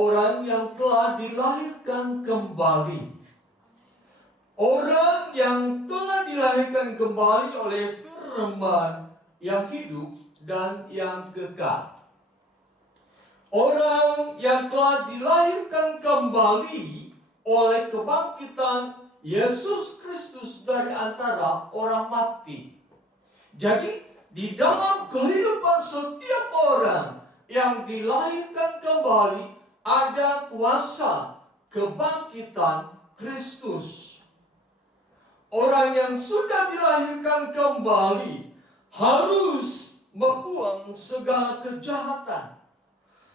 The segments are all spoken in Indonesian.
orang yang telah dilahirkan kembali. Orang yang telah dilahirkan kembali oleh firman yang hidup dan yang kekal. Orang yang telah dilahirkan kembali oleh kebangkitan Yesus Kristus dari antara orang mati. Jadi, di dalam kehidupan setiap orang yang dilahirkan kembali ada kuasa kebangkitan Kristus. Orang yang sudah dilahirkan kembali harus membuang segala kejahatan,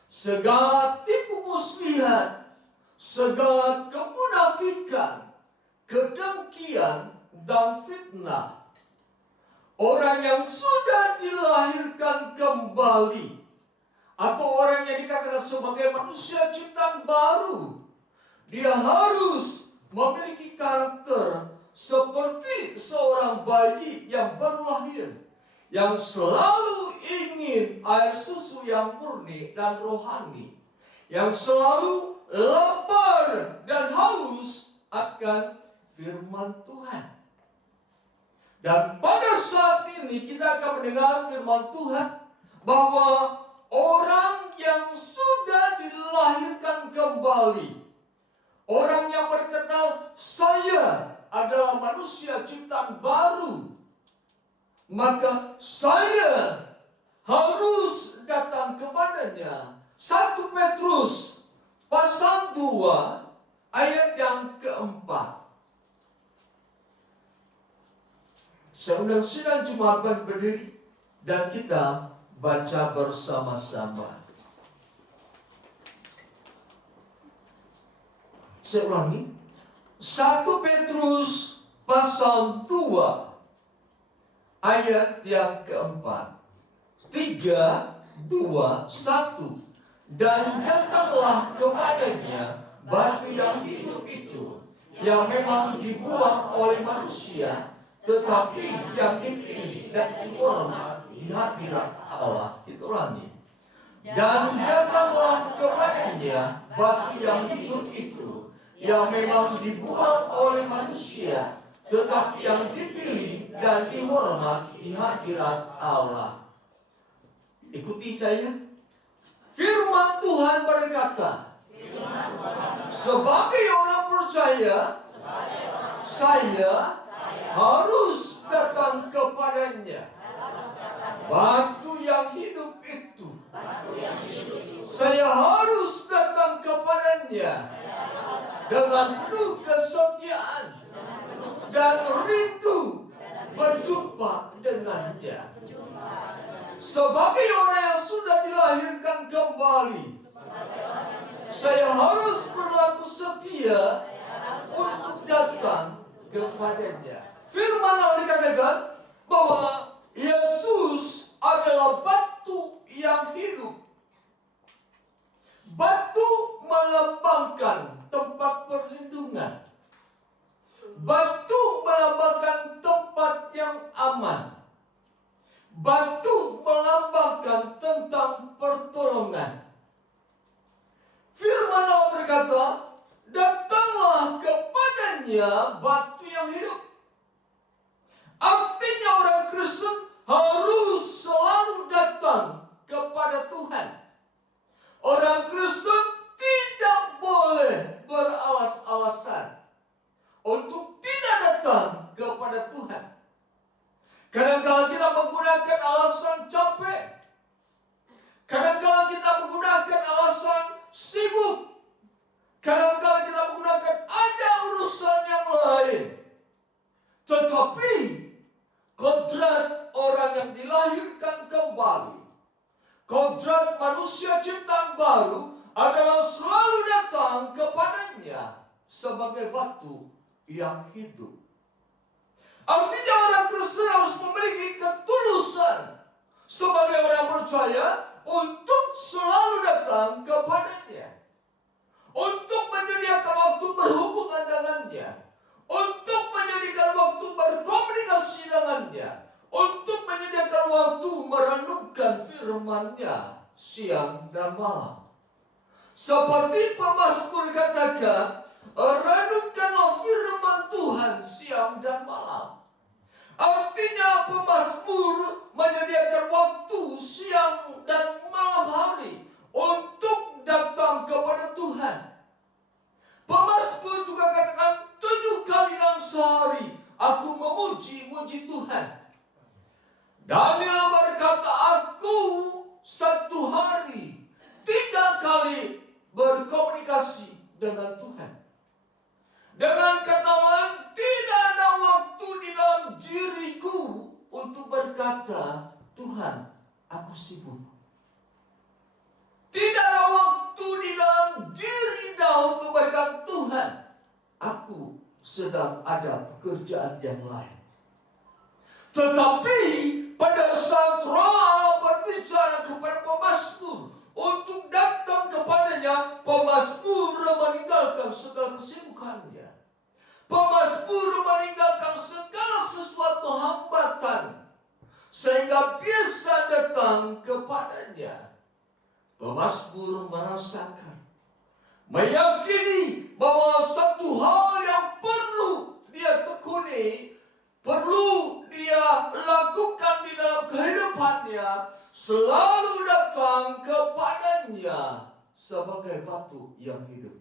segala tipu muslihat, segala kemunafikan, kedengkian, dan fitnah. Orang yang sudah dilahirkan kembali, atau orang yang dikatakan sebagai manusia ciptaan baru, dia harus memiliki karakter seperti seorang bayi yang baru lahir, yang selalu ingin air susu yang murni dan rohani, yang selalu lapar dan haus akan firman Tuhan. Dan pada saat ini kita akan mendengar firman Tuhan bahwa orang yang sudah dilahirkan kembali, orang yang berkata, saya adalah manusia ciptaan baru, maka saya harus datang kepadanya. 1 Petrus pasal 2 ayat yang keempat. Saya undang sidang Jumat berdiri dan kita baca bersama-sama. Saya ulangi. 1 Petrus pasal 2 ayat yang keempat. 3, 2, 1. Dan datanglah kepadanya batu yang hidup itu, yang memang dibuang oleh manusia, tetapi yang dipilih dan dihormat di hadirat Allah. Itu ulangi. Dan datanglah kepadanya batu yang hidup itu, yang memang dibuang oleh manusia, tetapi yang dipilih dan dihormat di hadirat Allah. Ikuti saya. Firman Tuhan berkata, sebagai orang percaya, saya harus datang kepadanya. Batu yang hidup itu, saya harus datang kepadanya dengan penuh kesetiaan dan rindu berjumpa dengannya. Sebagai orang yang sudah dilahirkan kembali, saya harus berlaku setia untuk datang kepadanya. Firman Allah dikatakan bahwa Yesus adalah batu yang hidup. Batu melambangkan tempat perlindungan. Batu melambangkan tempat yang aman. Batu melambangkan tentang pertolongan. Firman Allah berkata, datanglah kepadanya batu yang hidup. Artinya orang Kristen harus selalu datang kepada Tuhan. Orang Kristen tidak boleh beralas-alasan untuk tidak datang kepada Tuhan. Kadang-kala kita menggunakan alasan capek. Kadang-kala kita menggunakan alasan sibuk. Kadang-kala kita menggunakan ada urusan yang lain. Tetapi kodrat orang yang dilahirkan kembali, kodrat manusia ciptaan baru adalah selalu datang kepadanya sebagai batu yang hidup. Artinya orang Kristen harus memiliki ketulusan sebagai orang percaya untuk selalu datang kepadanya, untuk menyediakan waktu berhubungan dengannya, untuk menyediakan waktu berkomunikasi dengannya, untuk menyediakan waktu merenungkan firman-Nya siang dan malam. Seperti pemazmur katakan, renungkanlah firman Tuhan siang dan malam. Artinya pemazmur menyediakan waktu siang dan malam hari untuk datang kepada Tuhan. Pemazmur juga katakan 7 kali dalam sehari aku memuji Tuhan. Daniel berkata, aku satu hari 3 kali berkomunikasi dengan Tuhan. Dengan kata lain, tidak ada waktu di dalam diriku untuk berkata, Tuhan, aku sibuk. Tidak ada waktu di dalam diri Daud untuk berkata, Tuhan, aku sedang ada pekerjaan yang lain. Tetapi pada saat Roh Allah berbicara kepada pemazmur untuk datang kepadanya, pemazmur meninggalkan segala kesibukannya. Pemazmur meninggalkan segala sesuatu hambatan sehingga bisa datang kepadanya. Pemazmur merasakan, meyakini bahwa satu hal yang perlu dia tekuni, perlu dia lakukan di dalam kehidupannya, selalu datang kepadanya sebagai batu yang hidup.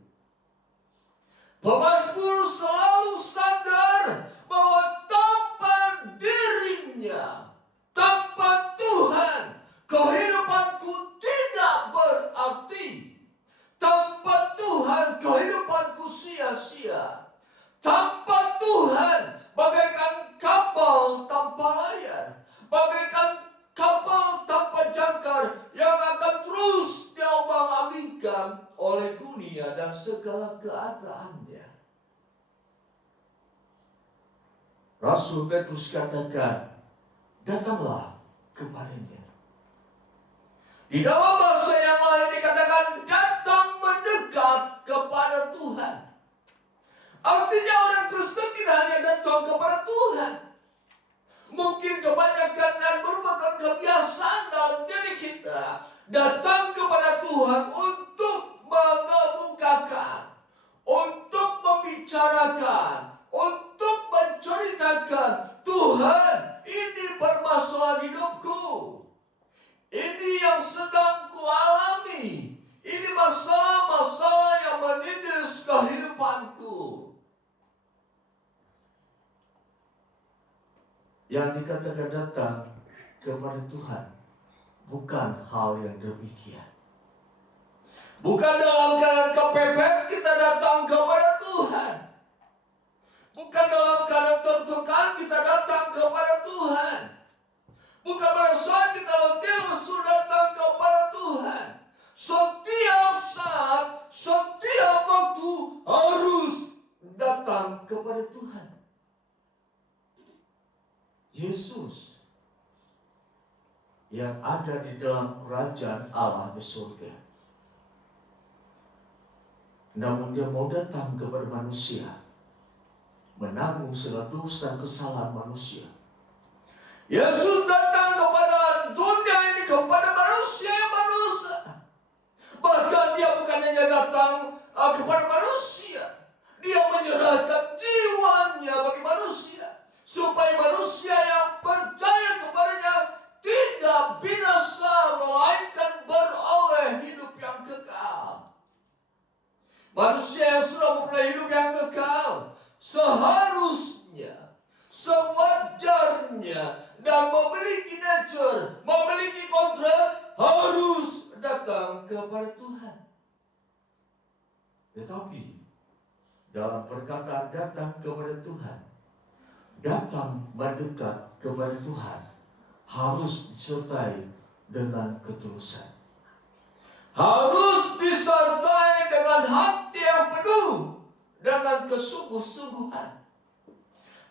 Pemazmur selalu sadar bahwa tanpa dirinya, tanpa Tuhan, kehidupanku tidak berarti. Tanpa Tuhan, kehidupanku sia-sia. Tanpa Tuhan, bagaikan kapal tanpa layar, bagaikan kapal tanpa jangkar yang akan terus diombang-ambingkan oleh dunia dan segala keadaannya. Rasul Petrus katakan, datanglah kepadanya. Di dalam bahasa yang lain dikatakan, datang mendekat kepada Tuhan. Artinya orang Kristen tidak hanya datang kepada Tuhan. Mungkin kebanyakan dan merupakan kebiasaan dalam diri kita datang kepada Tuhan untuk mengemukakan, untuk membicarakan, untuk menceritakan, Tuhan, ini permasalahan hidupku, ini yang sedang kualami, ini masalah-masalah yang menindas kehidupanku. Yang dikatakan datang kepada Tuhan bukan hal yang demikian. Bukan dalam keadaan kepepet kita datang kepada Tuhan. Bukan dalam keadaan tertekan kita datang kepada Tuhan. Bukan pada saat kita letih lesu datang kepada Tuhan. Setiap saat, setiap waktu harus datang kepada Tuhan. Yesus yang ada di dalam kerajaan Allah di surga. Namun dia mau datang kepada manusia, menanggung segala dosa kesalahan manusia. Yesus datang kepada dunia ini, kepada manusia yang berdosa. Bahkan dia bukan hanya datang kepada manusia, dia menyerahkan jiwanya bagi manusia, supaya manusia yang percaya kepadanya tidak binasa, melainkan beroleh hidup yang kekal. Manusia yang sudah memperoleh hidup yang kekal seharusnya, sewajarnya, dan memiliki nature, memiliki kontrak, harus datang kepada Tuhan. Tetapi dalam perkataan datang kepada Tuhan, datang mendekat kepada Tuhan, harus disertai dengan ketulusan. Harus disertai dengan hati yang penuh, dengan kesungguh-sungguhan.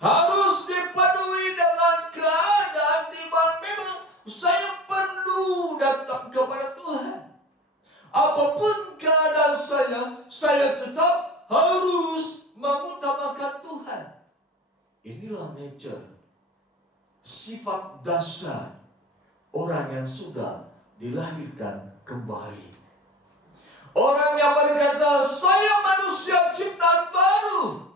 Harus dipenuhi dengan keadaan di mana memang saya perlu datang kepada Tuhan. Apapun keadaan saya tetap harus mengutamakan Tuhan. Inilah nature, sifat dasar orang yang sudah dilahirkan kembali. Orang yang berkata, saya manusia ciptaan baru,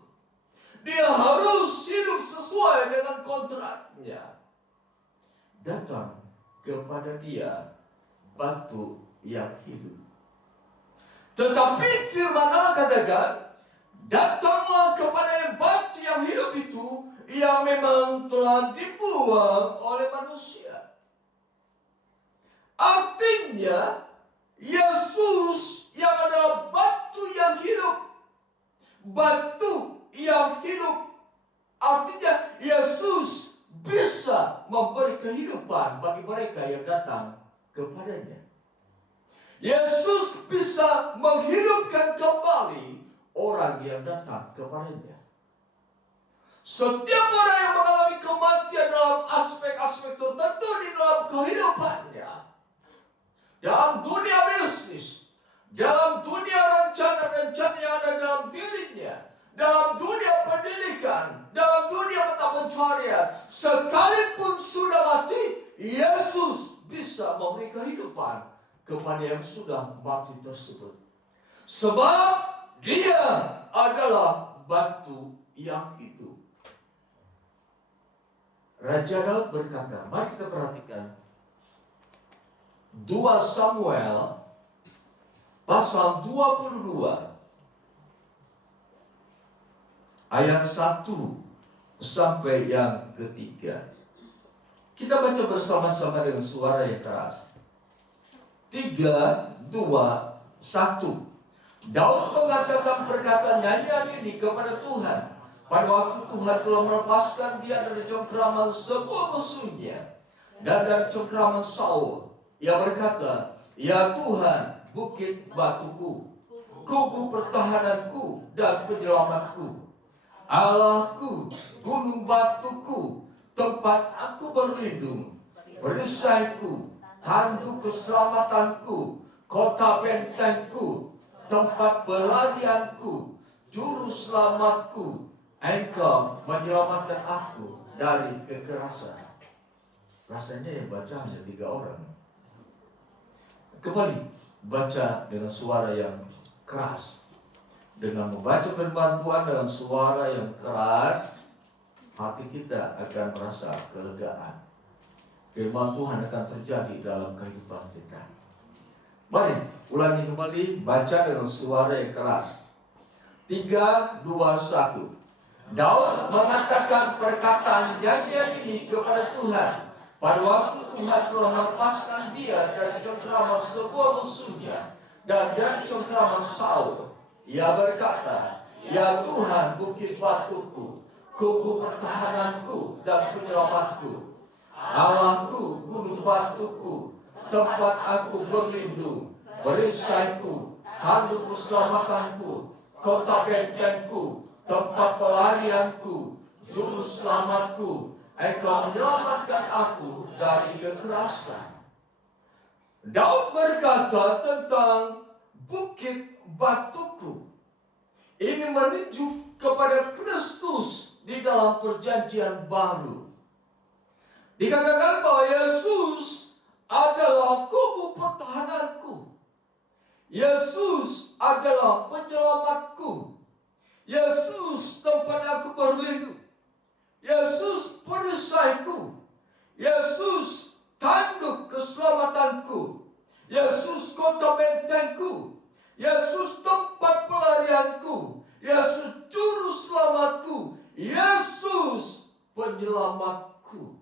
dia harus hidup sesuai dengan kontraknya. Datang kepada dia batu yang hidup. Tetapi firman Allah katakan, datanglah kepada batu yang hidup itu yang memang telah dibuang oleh manusia. Artinya, Yesus yang adalah batu yang hidup. Batu yang hidup. Artinya, Yesus bisa memberi kehidupan bagi mereka yang datang kepadanya. Yesus bisa menghidupkan kembali orang yang datang kepadanya. Setiap orang yang mengalami kematian dalam aspek-aspek tertentu di dalam kehidupannya, dalam dunia bisnis, dalam dunia rencana-rencana yang ada dalam dirinya, dalam dunia pendidikan, dalam dunia mata pencarian, sekalipun sudah mati, Yesus bisa memberi kehidupan kepada yang sudah mati tersebut. Sebab dia adalah batu yang hidup. Raja Daud berkata, mari kita perhatikan 2 Samuel pasal 22 ayat 1 sampai yang ketiga. Kita baca bersama-sama dengan suara yang keras. 3, 2, 1. Daud mengatakan perkataan nyanyian ini kepada Tuhan. Pada waktu Tuhan telah melepaskan dia dari cengkraman sebuah musuhnya dan dari cengkraman Saul. Ia berkata, ya Tuhan, bukit batuku, kubu pertahananku dan penyelamatku, Allahku, gunung batuku, tempat aku berlindung, perisaiku, tanduk keselamatanku, kota bentengku, tempat pelarianku, juru selamatku. Engkau menyelamatkan aku dari kekerasan. Rasanya yang baca hanya 3 orang. Kembali baca dengan suara yang keras. Dengan membaca firman Tuhan dengan suara yang keras, hati kita akan merasa kelegaan. Firman Tuhan akan terjadi dalam kehidupan kita. Mari ulangi kembali, baca dengan suara yang keras. 3, 2, 1. Daud mengatakan perkataan nyanyian ini kepada Tuhan. Pada waktu Tuhan telah melepaskan dia dari cengkraman sebuah musuhnya dan dari cengkraman Saul. Ia berkata, ya Tuhan, bukit batuku, kubu pertahananku dan penyelamatku, Allahku, gunung batuku, tempat aku berlindung, perisaiku, tanduk keselamatanku, kota bentengku, tempat pelarianku, juru selamatku. Engkau menyelamatkan aku dari kekerasan. Daud berkata tentang bukit batuku. Ini menunjuk kepada Kristus di dalam perjanjian baru. Dikatakan bahwa Yesus adalah kubu pertahananku. Yesus adalah penyelamatku. Yesus tempat aku berlindung. Yesus perisaiku. Yesus tanduk keselamatanku. Yesus kota bentengku. Yesus tempat pelarianku. Yesus juru selamatku. Yesus penyelamatku.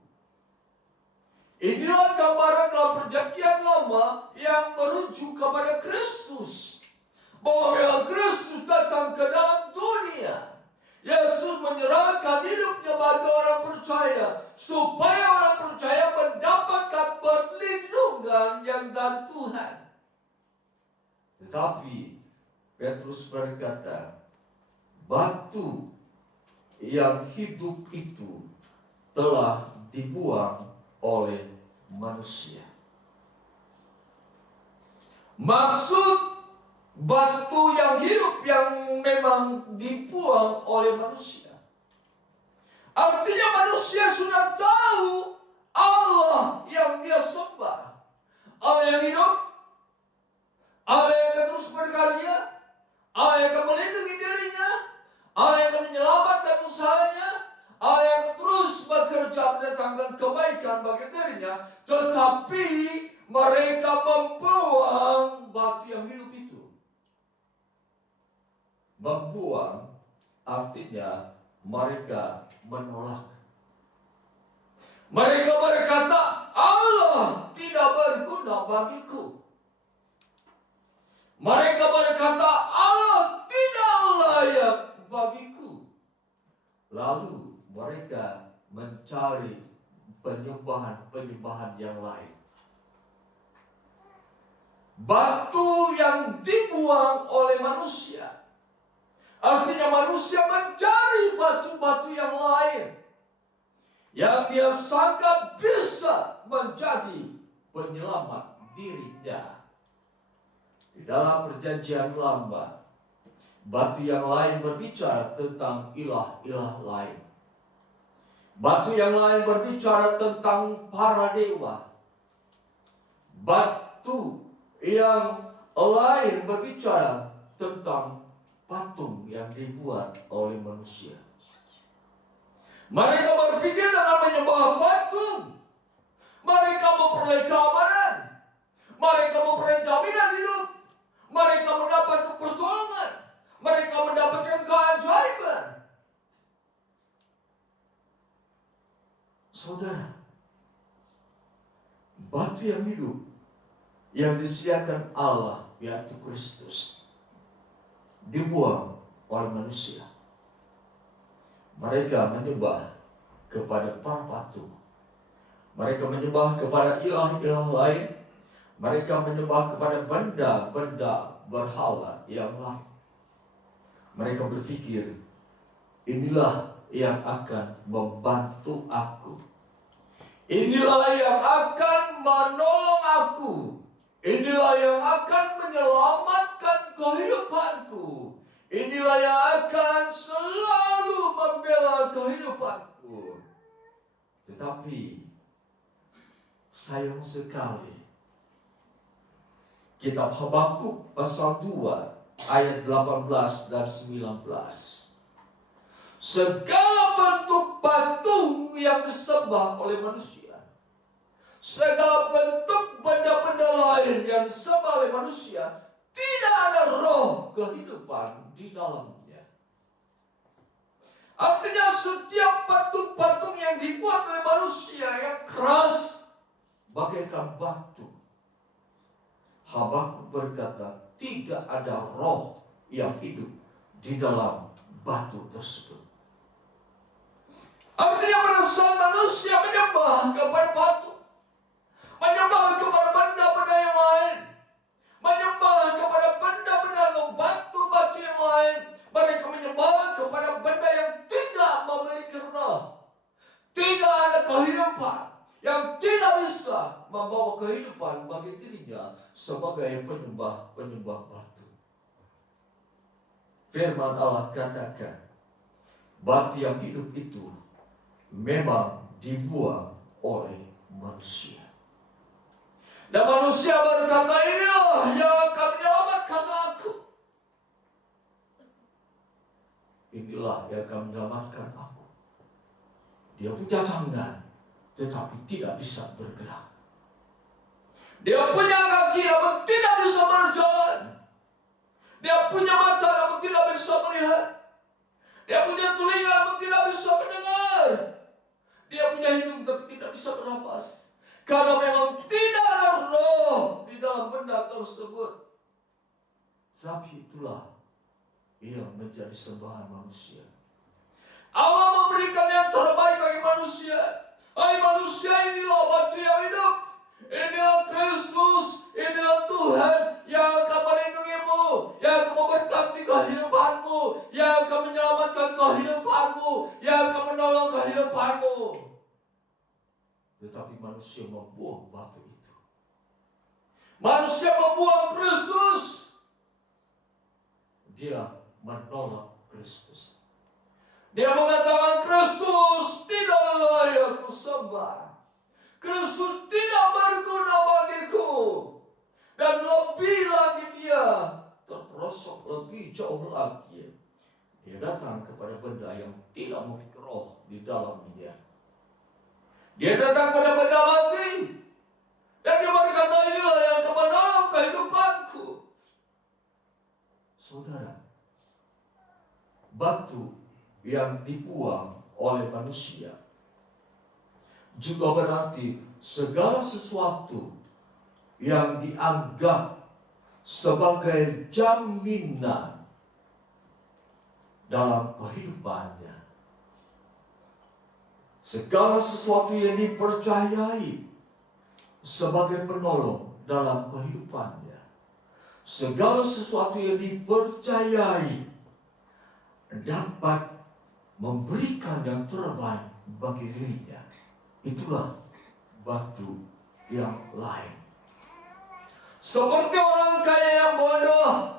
Inilah gambaran dalam perjanjian lama yang merujuk kepada Kristus. Bahwa Kristus datang ke dalam dunia. Yesus menyerahkan hidupnya bagi orang percaya, supaya orang percaya mendapatkan perlindungan yang dari Tuhan. Tetapi Petrus berkata, batu yang hidup itu telah dibuang oleh manusia. Maksud batu yang hidup yang memang dibuang oleh manusia. Artinya manusia sudah tahu Allah yang dia sembah. Allah yang hidup. Allah yang terus berkata Membuang artinya mereka menolak. Mereka berkata, Allah tidak berguna bagiku. Mereka berkata, Allah tidak layak bagiku. Lalu mereka mencari penyembahan yang lain. Batu yang dibuang oleh manusia. Artinya manusia mencari batu-batu yang lain yang dia sangka bisa menjadi penyelamat dirinya. Di dalam perjanjian lama, batu yang lain berbicara tentang ilah-ilah lain. Batu yang lain berbicara tentang para dewa. Batu yang lain berbicara tentang patung yang dibuat oleh manusia. Mereka berpikir dengan menyembah patung, mereka memperoleh keamanan, mereka memperoleh jaminan hidup, mereka mendapatkan pertolongan, mereka mendapatkan keajaiban. Saudara, batu yang hidup yang disediakan Allah, yaitu Kristus, dibuang oleh manusia. Mereka menyembah kepada para patung. Mereka menyembah kepada ilah-ilah lain. Mereka menyembah kepada benda-benda berhala yang lain. Mereka berpikir, inilah yang akan membantu aku. Inilah yang akan menolong aku. Inilah yang akan menyelamatkan kehidupanku. Inilah yang akan selalu membela kehidupanku. Tetapi sayang sekali, kitab Habakuk pasal 2 ayat 18 dan 19. Segala bentuk patung yang disembah oleh manusia, segala bentuk benda-benda lain yang disembah oleh manusia, tidak ada roh kehidupan di dalamnya. Artinya setiap patung-patung yang dibuat oleh manusia yang keras bagaikan batu. Habakuk berkata, tidak ada roh yang hidup di dalam batu tersebut. Artinya pada saat manusia menyembah kepada patung, menyembah kepada benda-benda yang lain, menyembah kepada benda-benda atau batu-batu yang lain, mereka menyembah kepada benda yang tidak memiliki roh, tidak ada kehidupan, yang tidak bisa membawa kehidupan bagi dirinya sebagai penyembah batu. Firman Allah katakan, batu yang hidup itu memang dibuang oleh manusia. Dan manusia berkata, inilah yang akan menyelamatkan aku. Inilah yang akan menyelamatkan aku. Dia punya tangan, tetapi tidak bisa bergerak. Dia punya kaki, namun tidak bisa berjalan. Dia punya mata, namun tidak bisa melihat. Dia punya telinga, namun tidak bisa mendengar. Dia punya hidung, tapi tidak bisa bernafas. Karena memang tidak ada roh di dalam benda tersebut. Tapi itulah yang menjadi sembahan manusia. Allah memberikan yang terbaik bagi manusia. Hai manusia, inilah batu yang hidup. Inilah Kristus, inilah Tuhan yang akan melindungimu, yang akan memberkati kehidupanmu, yang akan menyelamatkan kehidupanmu, yang akan menolong kehidupanmu. Tetapi manusia membuang batu itu. Manusia membuang Kristus. Dia menolak Kristus. Dia mengatakan Kristus tidak layak kusembah. Kristus tidak berguna bagiku. Dan lebih lagi dia terperosok lebih jauh lagi. Dia datang kepada benda yang tidak memiliki roh di dalamnya. Dia datang pada benda mati. Dan dia berkata, inilah yang akan menolong kehidupanku. Saudara, batu yang dibuang oleh manusia. Juga berarti segala sesuatu yang dianggap sebagai jaminan dalam kehidupannya. Segala sesuatu yang dipercayai sebagai penolong dalam kehidupannya. Segala sesuatu yang dipercayai dapat memberikan yang terbaik bagi dirinya. Itulah batu yang lain. Seperti orang kaya yang bodoh,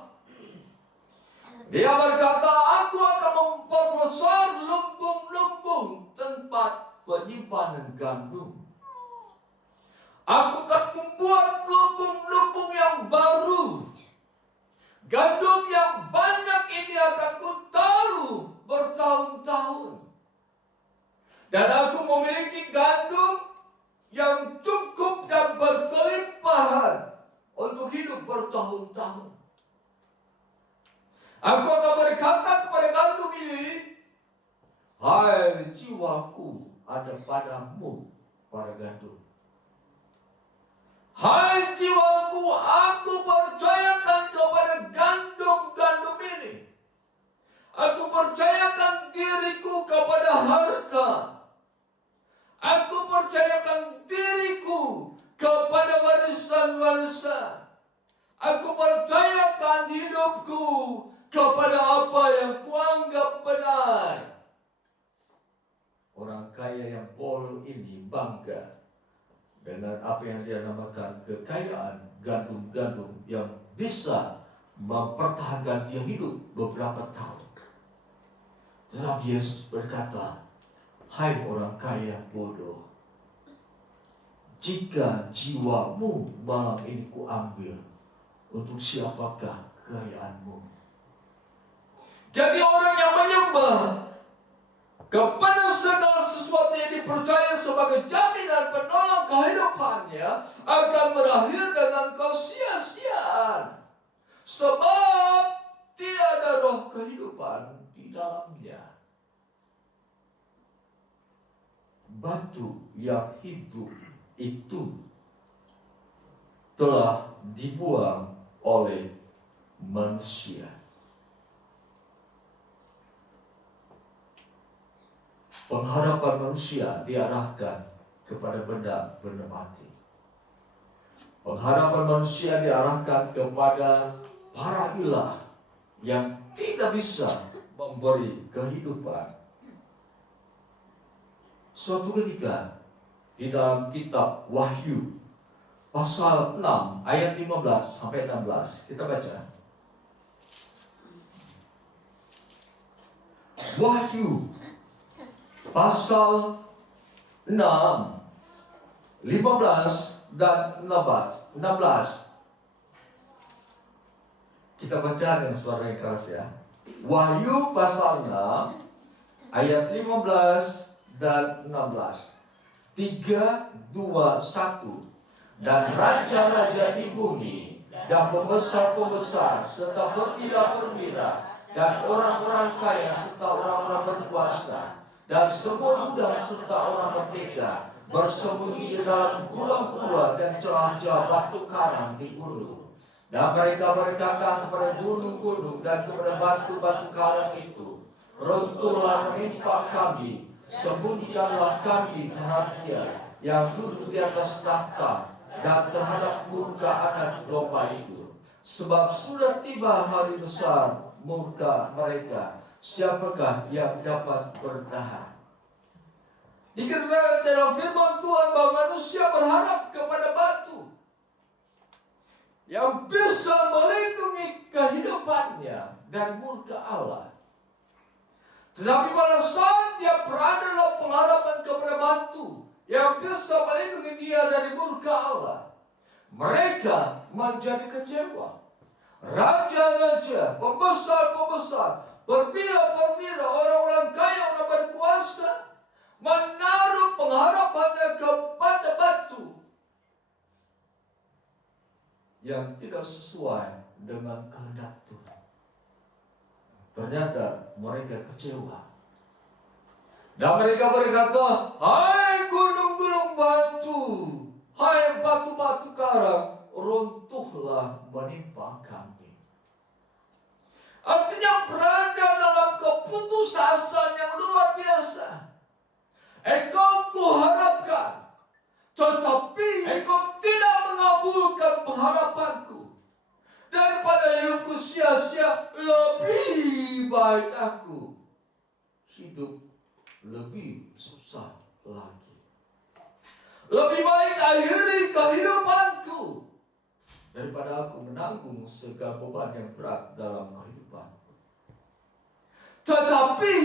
dia berkata, aku akan memperbesar lumbung-lumbung tempat penyimpanan gandum. Aku akan membuat lumbung-lumbung yang baru. Gandum yang banyak ini akan kutaruh bertahun-tahun. Dan aku memiliki gandum yang cukup dan berkelimpahan untuk hidup bertahun-tahun. Aku akan berkata kepada gandum ini, hai jiwaku ada padamu, para gandum. Hai jiwaku, aku percayakan kepada gandum-gandum ini. Aku percayakan diriku kepada harta. Aku percayakan diriku kepada warisan-warisan. Aku percayakan hidupku kepada apa yang kuanggap benar. Orang kaya yang bodoh ini bangga dengan apa yang dia namakan kekayaan gandum-gandum yang bisa mempertahankan dia hidup beberapa tahun. Tetapi Yesus berkata, hai orang kaya bodoh, jika jiwamu malam ini kuambil, untuk siapakah kekayaanmu? Jadi orang yang menyembah kepada segala sesuatu yang dipercaya sebagai jaminan penolong kehidupannya akan berakhir dengan kesia-siaan. Sebab tiada roh kehidupan di dalamnya. Batu yang hidup itu telah dibuang oleh manusia. Pengharapan manusia diarahkan kepada benda-benda mati. Pengharapan manusia diarahkan kepada para ilah yang tidak bisa memberi kehidupan. Suatu ketika di dalam kitab Wahyu pasal 6 ayat 15 sampai 16 kita baca. Wahyu pasal 6 15 dan 16. Kita baca dengan suara yang keras ya. Wahyu pasal 6 ayat 15 dan 16. 3, 2, 1. Dan raja-raja di bumi dan pembesar-pembesar serta perwira-perwira dan orang-orang kaya serta orang-orang berkuasa dan semua budak serta orang merdeka bersembunyi di dalam gua-gua dan celah-celah batu karang di gunung. Dan mereka berkata kepada gunung-gunung dan kepada batu-batu karang itu, runtuhlah menimpa kami, sembunyikanlah kami terhadap Dia yang duduk di atas takhta dan terhadap murka anak domba itu. Sebab sudah tiba hari besar murka mereka. Siapakah yang dapat bertahan? Dikatakan dalam firman Tuhan bahwa manusia berharap kepada batu yang bisa melindungi kehidupannya dari murka Allah. Tetapi pada saat dia berada dalam pengharapan kepada batu yang bisa melindungi dia dari murka Allah, mereka menjadi kecewa. Raja-raja, pembesar-pembesar, perwira-perwira, orang-orang kaya, orang berkuasa menaruh pengharapannya kepada batu yang tidak sesuai dengan kehendak Tuhan. Ternyata mereka kecewa. Dan mereka berkata, hai gunung-gunung batu, hai batu-batu karang, runtuhlah menimpa kami. Artinya berada dalam keputusasaan yang luar biasa. Engkau kuharapkan, tetapi engkau tidak mengabulkan pengharapanku. Daripada hidupku sia-sia, lebih baik aku hidup lebih susah lagi. Lebih baik akhiri kehidupanku daripada aku menanggung segala beban yang berat dalam kehidupanku. Tetapi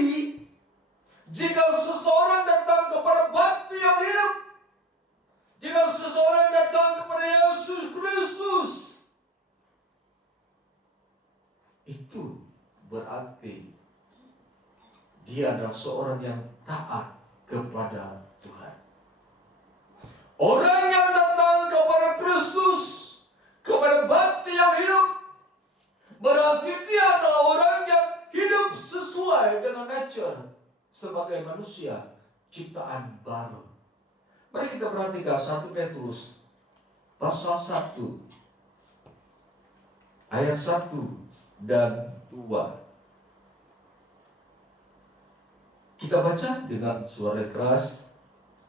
jika seseorang datang kepada batu yang hidup, jika seseorang datang kepada Yesus Kristus, itu berarti dia adalah seorang yang taat kepada Tuhan. Orang yang datang kepada Kristus, kepada batu yang hidup, berarti dia adalah orang yang hidup sesuai dengan nature sebagai manusia ciptaan baru. Mari kita perhatikan 1 Petrus pasal 1 ayat 1 dan 2. Kita baca dengan suara keras.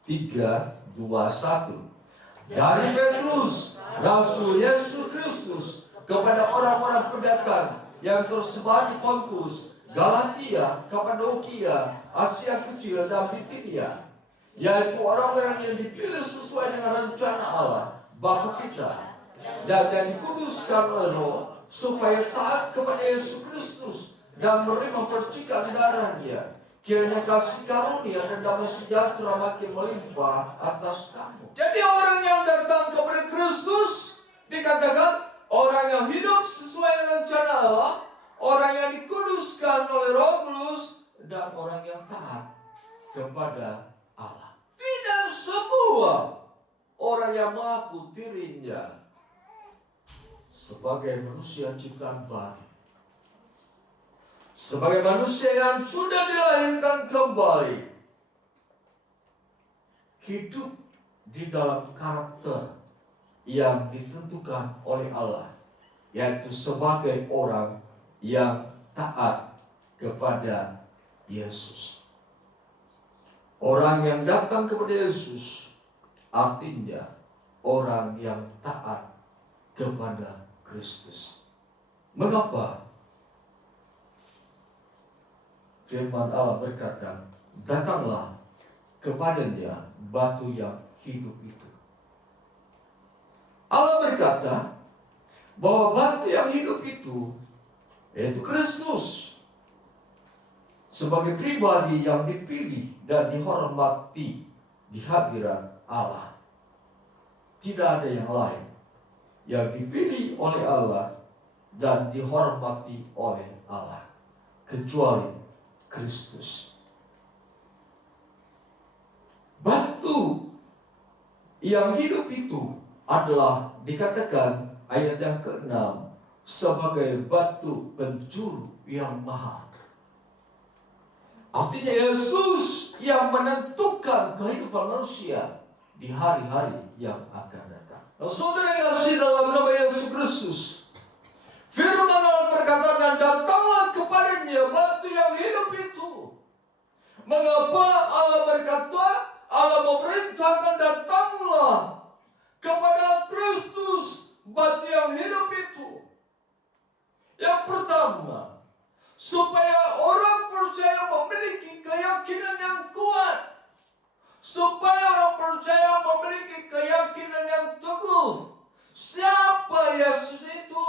3, 2, 1. Dari Petrus, Rasul Yesus Kristus, kepada orang-orang pendatang yang tersebar di Pontus, Galatia, Kapadokia, Asia Kecil, dan Bitinia, yaitu orang-orang yang dipilih sesuai dengan rencana Allah bapa kita, dan yang dikuduskan oleh Roh, supaya taat kepada Yesus Kristus dan menerima percikan darahnya. Kiranya kasih karunia dan damai sejahtera makin melimpah atas kamu. Jadi orang yang datang kepada Kristus dikatakan orang yang hidup sesuai dengan rencana Allah, orang yang dikuduskan oleh Roh Kudus, dan orang yang taat kepada Allah. Tidak semua orang yang mengaku dirinya sebagai manusia ciptaan baru, sebagai manusia yang sudah dilahirkan kembali, hidup di dalam karakter yang ditentukan oleh Allah, yaitu sebagai orang yang taat kepada Yesus. Orang yang datang kepada Yesus artinya orang yang taat kepada Kristus. Mengapa? Firman Allah berkata, datanglah kepadanya batu yang hidup itu. Allah berkata bahwa batu yang hidup itu yaitu Kristus sebagai pribadi yang dipilih dan dihormati di hadirat Allah. Tidak ada yang lain yang dipilih oleh Allah dan dihormati oleh Allah kecuali Kristus. Batu yang hidup itu adalah dikatakan ayat yang ke-6 sebagai batu penjuru yang mahal. Artinya Yesus yang menentukan kehidupan manusia di hari-hari yang akan datang. Nah, saudara yang kasih dalam nama Yesus Kristus, firman Allah berkata, dan datanglah kepadanya batu yang hidup itu. Mengapa Allah berkata, Allah memerintahkan datanglah kepada Kristus batu yang hidup itu? Yang pertama, supaya orang percaya memiliki keyakinan yang kuat, supaya orang percaya memiliki keyakinan yang teguh. Siapa Yesus itu?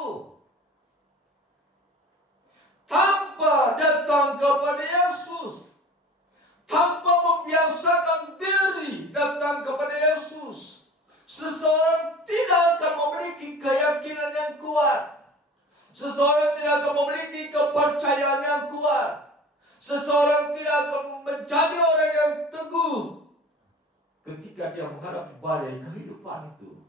Tanpa datang kepada Yesus, tanpa membiasakan diri datang kepada Yesus, seseorang tidak akan memiliki keyakinan yang kuat. Seseorang tidak akan memiliki kepercayaan yang kuat. Seseorang tidak akan menjadi orang yang teguh ketika dia menghadapi badai kehidupan itu,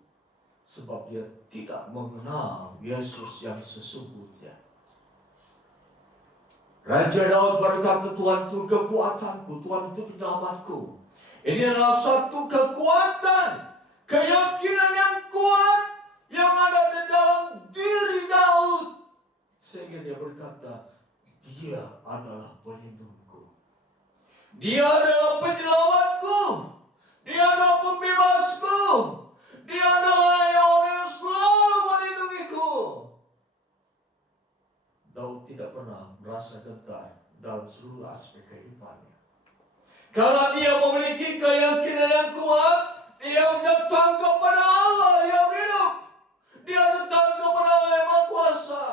sebab dia tidak mengenal Yesus yang sesungguhnya. Raja Daud berkata, Tuhan itu kekuatanku, Tuhan itu penyelamatku. Ini adalah satu kekuatan, keyakinan yang kuat yang ada di dalam diri Daud. Sehingga dia berkata, dia adalah pelindungku. Dia adalah penyelamatku. Dia adalah pembebasku. Dia adalah yang selalu melindungiku. Daud tidak pernah merasa gentar dalam seluruh aspek kehidupannya. Karena dia memiliki keyakinan yang kuat, dia datang kepada Allah yang hidup. Dia datang kepada Allah yang Maha Kuasa.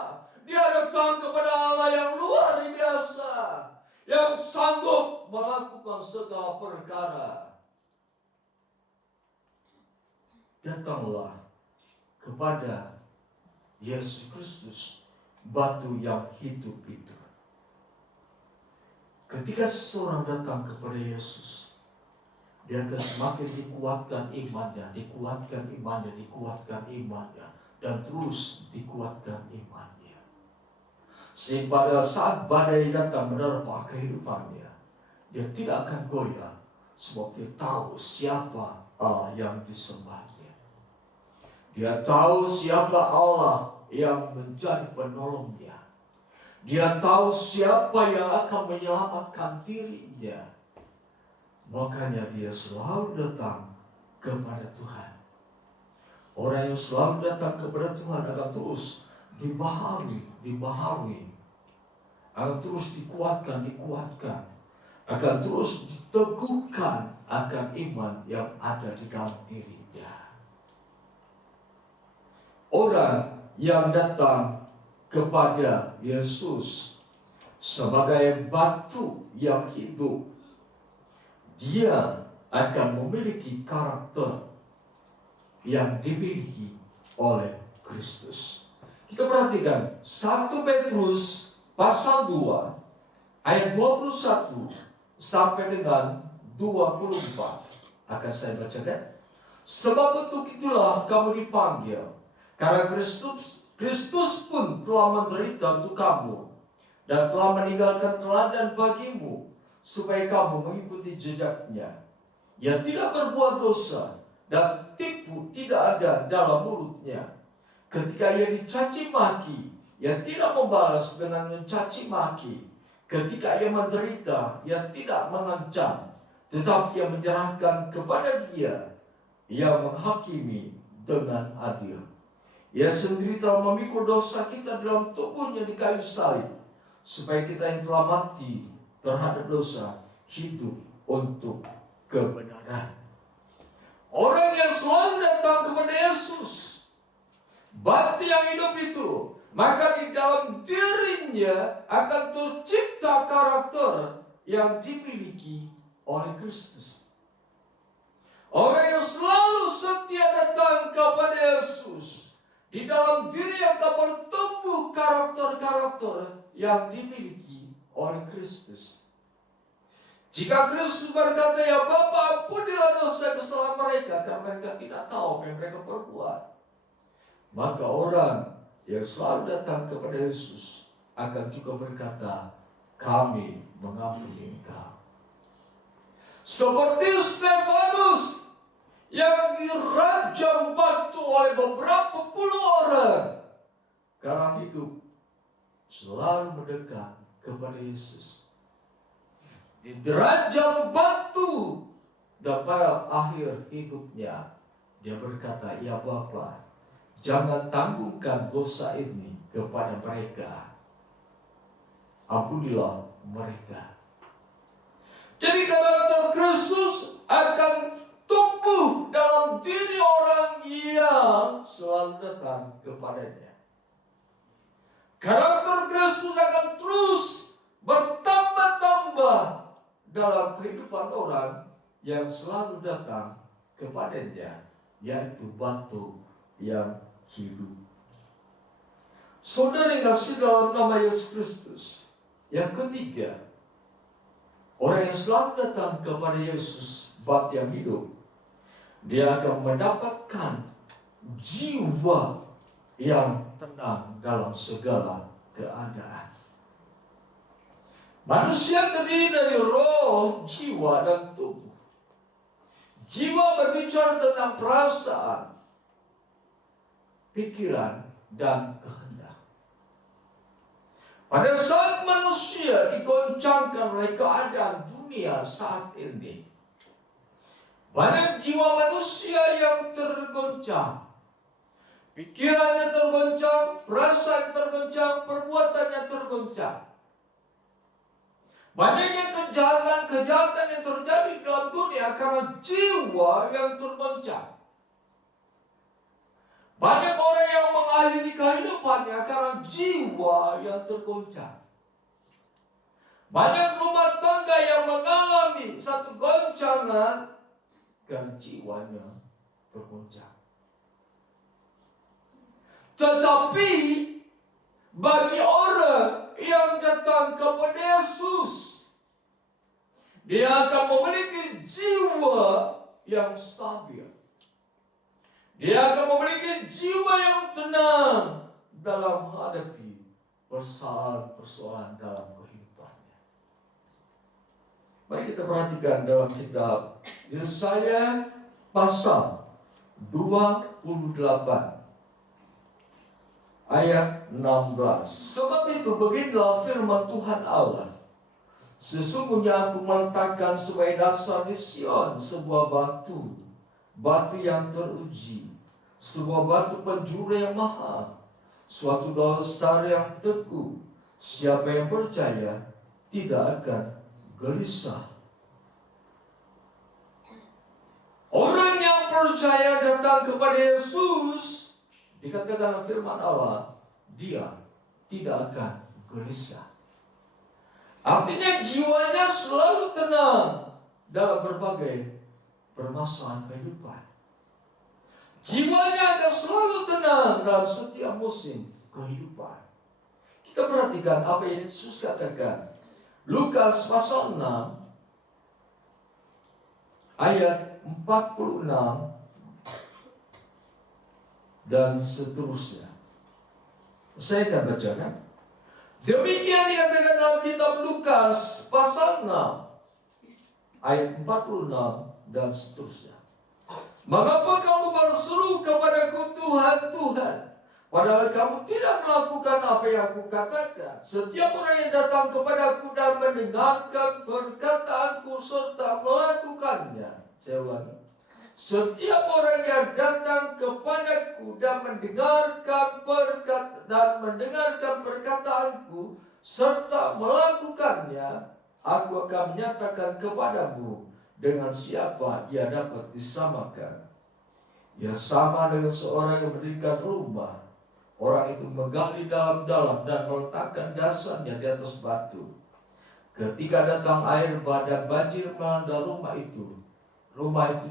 Dia datang kepada Allah yang luar biasa, yang sanggup melakukan segala perkara. Datanglah kepada Yesus Kristus, batu yang hidup itu. Ketika seseorang datang kepada Yesus, dia akan semakin dikuatkan imannya, dan terus dikuatkan imannya. Sehingga pada saat badai datang menerpa kehidupannya, dia tidak akan goyah, sebab dia tahu siapa Allah yang disembahnya. Dia tahu siapa Allah yang menjadi penolongnya. Dia tahu siapa yang akan menyelamatkan dirinya. Makanya dia selalu datang kepada Tuhan. Orang yang selalu datang kepada Tuhan akan terus dibaharui, akan terus dikuatkan, akan terus diteguhkan akan iman yang ada di dalam dirinya. Orang yang datang kepada Yesus sebagai batu yang hidup, dia akan memiliki karakter yang dimiliki oleh Kristus. Kita perhatikan 1 Petrus pasal 2 ayat 21 sampai dengan 24. Akan saya bacakan. Sebab untuk itulah kamu dipanggil, karena Kristus pun telah menderita untuk kamu dan telah meninggalkan teladan bagimu, supaya kamu mengikuti jejaknya. Ia tidak berbuat dosa dan tipu tidak ada dalam mulutnya. Ketika ia dicaci maki, ia tidak membalas dengan mencaci maki. Ketika ia menderita, ia tidak mengancam, tetapi ia menyerahkan kepada Dia yang menghakimi dengan adil. Ia sendiri telah memikul dosa kita dalam tubuhnya di kayu salib, supaya kita yang telah mati terhadap dosa hidup untuk kebenaran. Orang yang selalu datang kepada Yesus, batu yang hidup itu, maka di dalam dirinya akan tercipta karakter yang dimiliki oleh Kristus. Orang yang selalu setia datang kepada Yesus, di dalam diri akan bertumbuh karakter-karakter yang dimiliki oleh Kristus. Jika Kristus berkata, ya Bapa, ampunilah dosa kesalahan mereka, karena mereka tidak tahu apa yang mereka perbuat, maka orang yang selalu datang kepada Yesus akan juga berkata, kami mengampuni engkau. Seperti Stefanus yang dirajam batu oleh beberapa puluh orang karena hidup selalu mendekat kepada Yesus. Dirajam batu, dan pada akhir hidupnya dia berkata, ya Bapa, jangan tanggungkan dosa ini kepada mereka, ampunilah mereka. Jadi karakter Kristus akan tumbuh dalam diri orang yang selalu datang kepadanya. Karakter Kristus akan terus bertambah-tambah dalam kehidupan orang yang selalu datang kepadanya, yaitu batu yang hidup. Saudara yang kasih dalam nama Yesus Kristus. Yang ketiga, orang yang selalu datang kepada Yesus, batu yang hidup, dia akan mendapatkan jiwa yang tenang dalam segala keadaan. Manusia terdiri dari roh, jiwa, dan tubuh. Jiwa berbicara tentang perasaan, pikiran, dan kehendak. Pada saat manusia digoncangkan oleh keadaan dunia saat ini, banyak jiwa manusia yang tergoncang. Pikirannya tergoncang, perasaan tergoncang, perbuatannya tergoncang. Banyaknya kejahatan yang terjadi dalam dunia karena jiwa yang tergoncang. Banyak orang yang mengakhiri kehidupannya karena jiwa yang tergoncang. Banyak rumah tangga yang mengalami satu goncangan karena jiwanya tergoncang. Tetapi bagi orang yang datang kepada Yesus, dia akan memiliki jiwa yang stabil. Dia akan memiliki jiwa yang tenang dalam menghadapi persoalan-persoalan dalam kehidupannya. Mari kita perhatikan dalam kitab Yesaya pasal 28 ayat 16. Sebab itu beginilah firman Tuhan Allah. Sesungguhnya aku meletakkan sebagai dasar di Sion sebuah batu yang teruji, sebuah batu penjuru yang mahal, suatu dasar yang teguh. Siapa yang percaya tidak akan gelisah. Orang yang percaya datang kepada Yesus, dikatakan firman Allah, dia tidak akan gelisah. Artinya jiwanya selalu tenang dalam berbagai permasalahan kehidupan. Jiwanya akan selalu tenang dalam setiap musim kehidupan. Kita perhatikan apa yang Yesus katakan. Lukas pasal 6 ayat 46 dan seterusnya. Saya akan bacakan. Demikian dikatakan dalam kitab Lukas pasal 6 ayat 46 dan seterusnya. Mengapa kamu berseru kepadaku, Tuhan, Tuhan, padahal kamu tidak melakukan apa yang aku katakan? Setiap orang yang datang kepadaku dan mendengarkan perkataanku serta melakukannya. Saya ulangi. Setiap orang yang datang kepadaku dan mendengarkan perkataanku serta melakukannya, aku akan menyatakan kepadamu dengan siapa ia dapat disamakan. Ia sama dengan seorang yang mendirikan rumah. Orang itu menggali dalam-dalam dan meletakkan dasarnya di atas batu. Ketika datang air dan banjir melanda rumah itu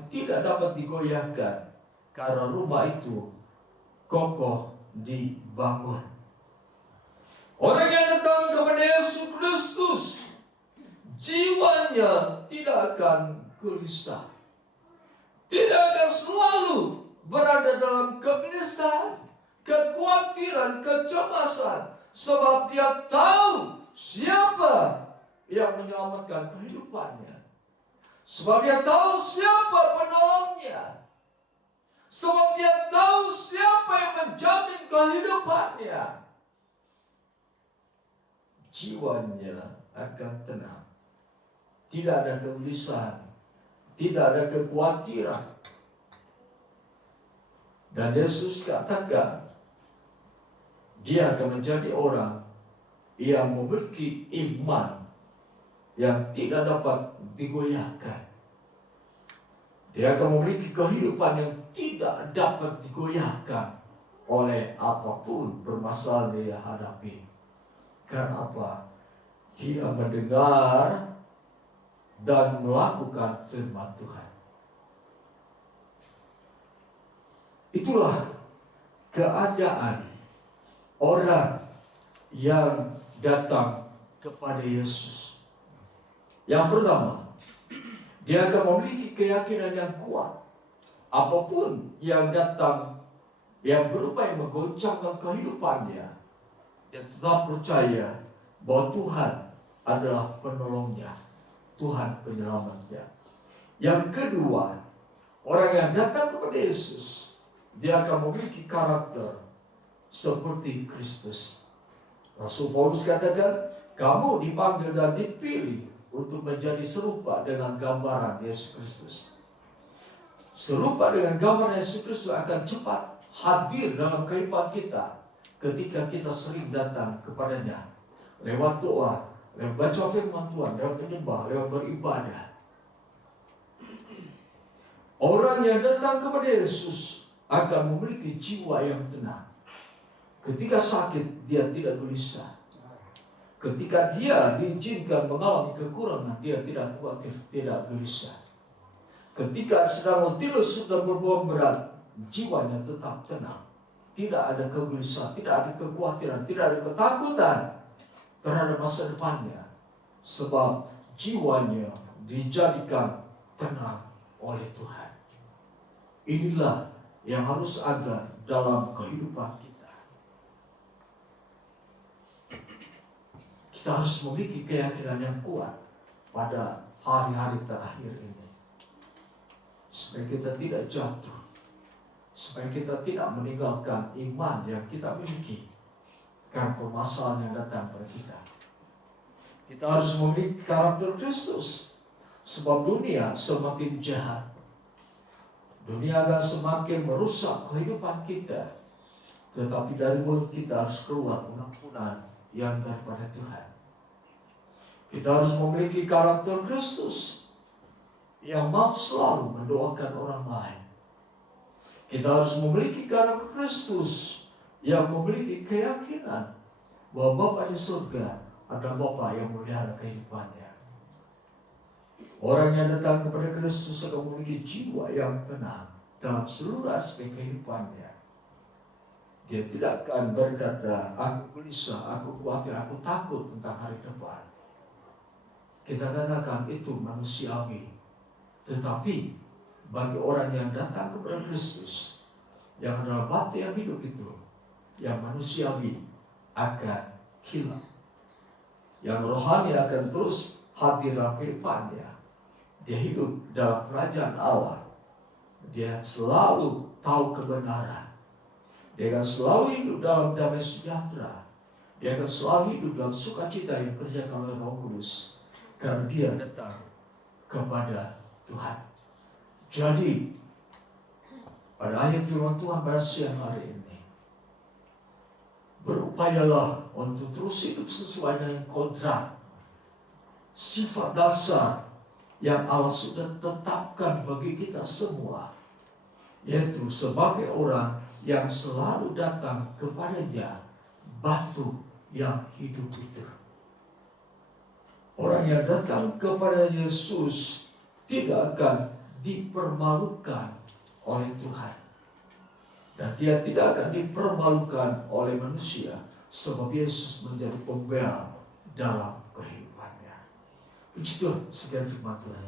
tidak dapat digoyahkan karena rumah itu kokoh dibangun. Orang yang datang kepada Yesus Kristus, jiwanya tidak akan gelisah, tidak akan selalu berada dalam kegelisahan, kekhawatiran, kecemasan, sebab dia tahu siapa yang menyelamatkan kehidupannya. Sebab dia tahu siapa penolongnya. Sebab dia tahu siapa yang menjamin kehidupannya. Jiwanya akan tenang. Tidak ada kegelisahan, tidak ada kekhawatiran. Dan Yesus katakan, dia akan menjadi orang yang memiliki iman yang tidak dapat digoyahkan. Dia akan memiliki kehidupan yang tidak dapat digoyahkan oleh apapun permasalahan yang dia hadapi. Karena apa? Dia mendengar dan melakukan firman Tuhan. Itulah keadaan orang yang datang kepada Yesus. Yang pertama, dia akan memiliki keyakinan yang kuat. Apapun yang datang, yang berupaya menggoncangkan kehidupannya, dia tetap percaya bahwa Tuhan adalah penolongnya, Tuhan penyelamatnya. Yang kedua, orang yang datang kepada Yesus, dia akan memiliki karakter seperti Kristus. Rasul Paulus katakan, kamu dipanggil dan dipilih untuk menjadi serupa dengan gambaran Yesus Kristus. Serupa dengan gambaran Yesus Kristus akan cepat hadir dalam kehidupan kita ketika kita sering datang kepadanya lewat doa, lewat baca firman Tuhan, lewat menyembah, lewat beribadah. Orang yang datang kepada Yesus akan memiliki jiwa yang tenang. Ketika sakit, dia tidak gelisah. Ketika dia diizinkan mengalami kekurangan, dia tidak khawatir, tidak gelisah. Ketika sedang letih, sudah berbuat berat, jiwanya tetap tenang. Tidak ada kegelisahan, tidak ada kekhawatiran, tidak ada ketakutan terhadap masa depannya. Sebab jiwanya dijadikan tenang oleh Tuhan. Inilah yang harus ada dalam kehidupan kita. Kita harus memiliki keyakinan yang kuat pada hari-hari terakhir ini. Supaya kita tidak jatuh. Supaya kita tidak meninggalkan iman yang kita miliki karena permasalahan yang datang pada kita. Kita harus memiliki karakter Kristus. Sebab dunia semakin jahat. Dunia akan semakin merusak kehidupan kita. Tetapi dari mulut kita harus keluar pengampunan yang daripada Tuhan. Kita harus memiliki karakter Kristus yang mau selalu mendoakan orang lain. Kita harus memiliki karakter Kristus yang memiliki keyakinan bahwa Bapa di surga adalah Bapa yang memelihara kehidupannya. Orang yang datang kepada Kristus akan memiliki jiwa yang tenang dalam seluruh aspek kehidupannya. Dia tidak akan berkata, aku gelisah, aku khawatir, aku takut tentang hari depan. Kita katakan itu manusiawi. Tetapi bagi orang yang datang kepada Kristus, yang adalah batu yang hidup itu, yang manusiawi akan hilang. Yang rohani akan terus hadir dalam kehidupannya. Dia hidup dalam kerajaan Allah. Dia selalu tahu kebenaran. Dia akan selalu hidup dalam damai sejahtera. Dia akan selalu hidup dalam sukacita yang dikerjakan oleh Roh Kudus. Karena dia datang kepada Tuhan. Jadi, pada ayat firman Tuhan pada siang hari ini, berupayalah untuk terus hidup sesuai dengan kodrat, sifat dasar yang Allah sudah tetapkan bagi kita semua, yaitu sebagai orang yang selalu datang kepadanya, batu yang hidup itu. Orang yang datang kepada Yesus tidak akan dipermalukan oleh Tuhan. Dan dia tidak akan dipermalukan oleh manusia, sebab Yesus menjadi pembela dalam kehidupannya. Puji Tuhan, sekian firman Tuhan.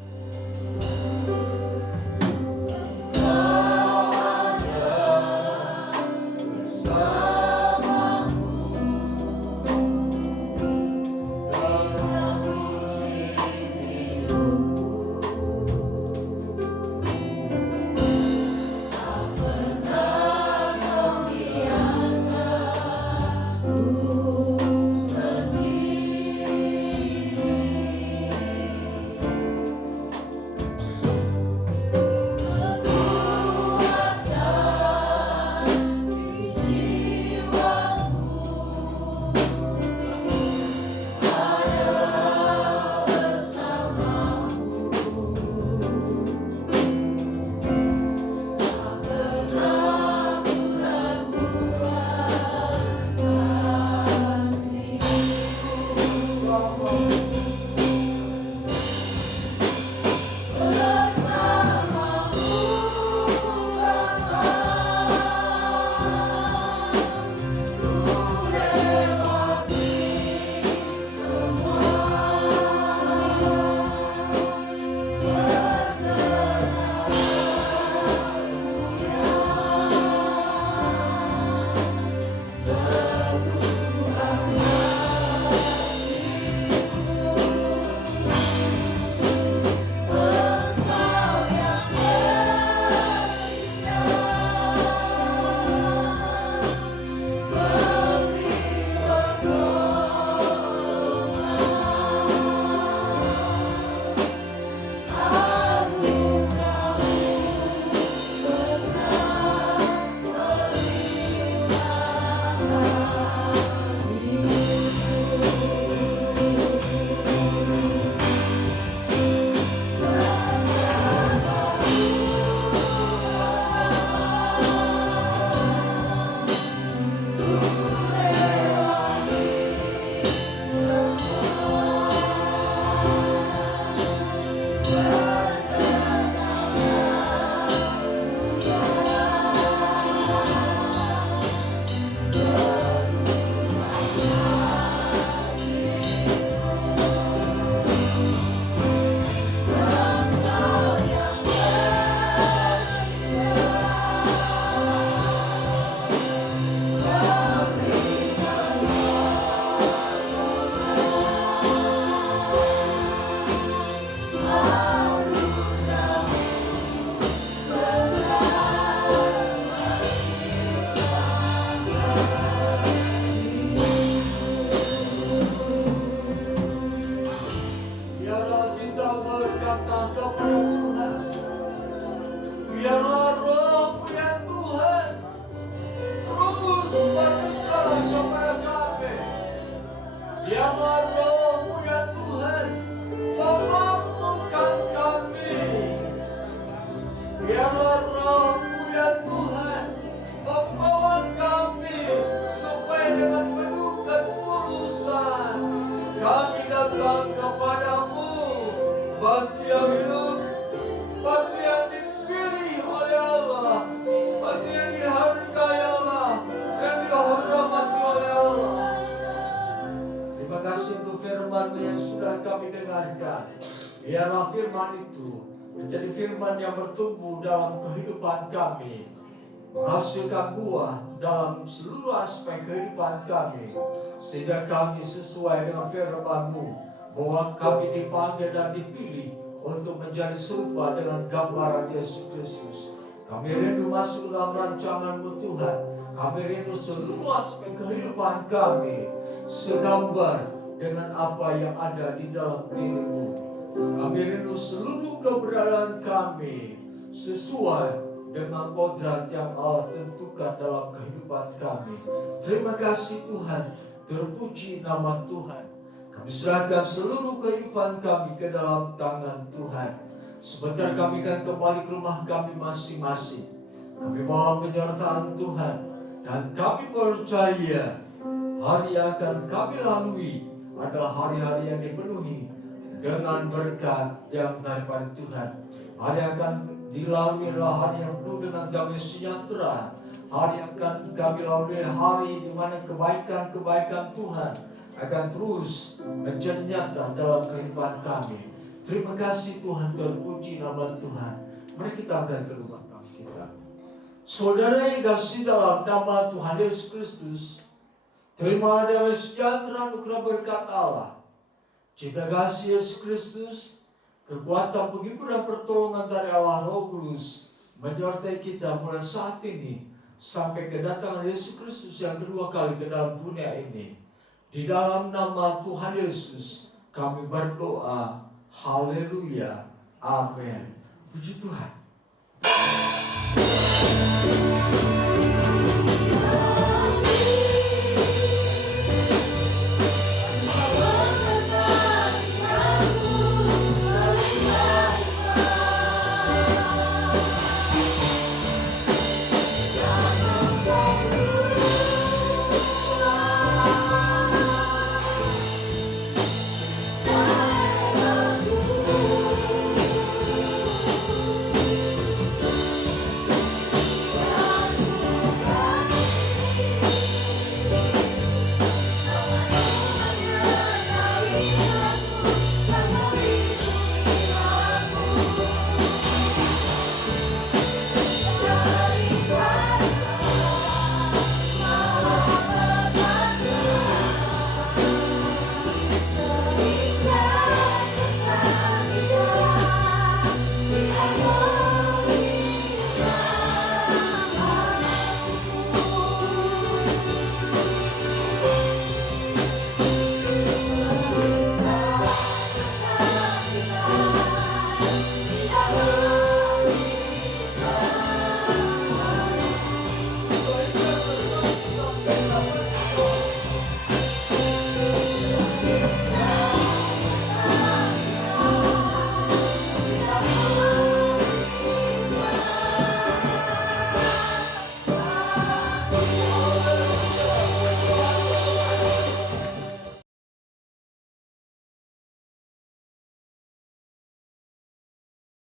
sudah kami dengarkan, biarlah firman itu menjadi firman yang bertumbuh dalam kehidupan kami, menghasilkan buah dalam seluruh aspek kehidupan kami, sehingga kami sesuai dengan firman-Mu bahwa kami dipanggil dan dipilih untuk menjadi serupa dengan gambaran Yesus Kristus. Kami rindu masuk dalam rancangan-Mu Tuhan. Kami rindu seluruh aspek kehidupan kami segambar dengan apa yang ada di dalam diri-Mu. Kami rindu seluruh keberadaan kami sesuai dengan kodrat yang Allah tentukan dalam kehidupan kami. Terima kasih Tuhan, terpuji nama Tuhan. Kami serahkan seluruh kehidupan kami ke dalam tangan Tuhan. Sebentar kami akan kembali ke rumah kami masing-masing. Kami mohon penyertaan Tuhan, dan kami percaya hari yang akan kami lalui adalah hari-hari yang dipenuhi dengan berkat yang daripada Tuhan. Hari yang akan dilalui adalah hari yang penuh dengan damai sejahtera. Hari yang akan kami lalui hari di mana kebaikan-kebaikan Tuhan akan terus menjadi nyata dalam kehidupan kami. Terima kasih Tuhan, terpuji nama Tuhan. Mari kita angkat kedua tangan kita. Saudara yang kasih dalam nama Tuhan Yesus Kristus, terima damai sejahtera anugerah berkat Allah, cinta kasih Yesus Kristus, kekuatan penghibur dan pertolongan dari Allah Roh Kudus menyertai kita mulai saat ini sampai kedatangan Yesus Kristus yang kedua kali ke dalam dunia ini. Di dalam nama Tuhan Yesus kami berdoa. Haleluya. Amin. Puji Tuhan.